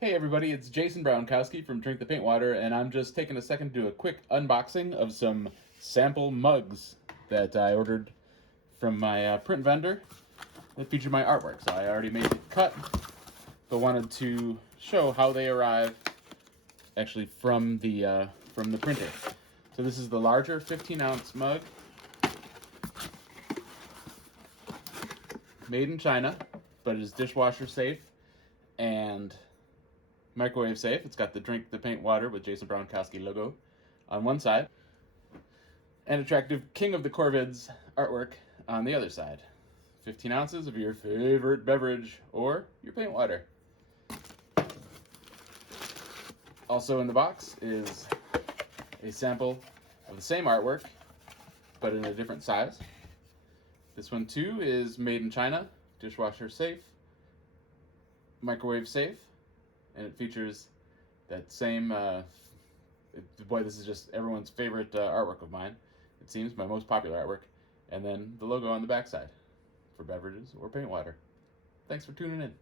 Hey everybody, it's Jason Brownkowski from Drink the Paint Water, and I'm just taking a second to do a quick unboxing of some sample mugs that I ordered from my print vendor that feature my artwork. So I already made the cut, but wanted to show how they arrive actually from the printer. So this is the larger 15-ounce mug, made in China, but it is dishwasher safe and microwave safe. It's got the Drink the Paint Water with Jason Brownkowski logo on one side, and attractive King of the Corvids artwork on the other side. 15 ounces of your favorite beverage or your paint water. Also in the box is a sample of the same artwork, but in a different size. This one too is made in China, dishwasher safe, microwave safe, and it features that same, boy, this is just everyone's favorite artwork of mine. It seems my most popular artwork. And then the logo on the backside for beverages or paint water. Thanks for tuning in.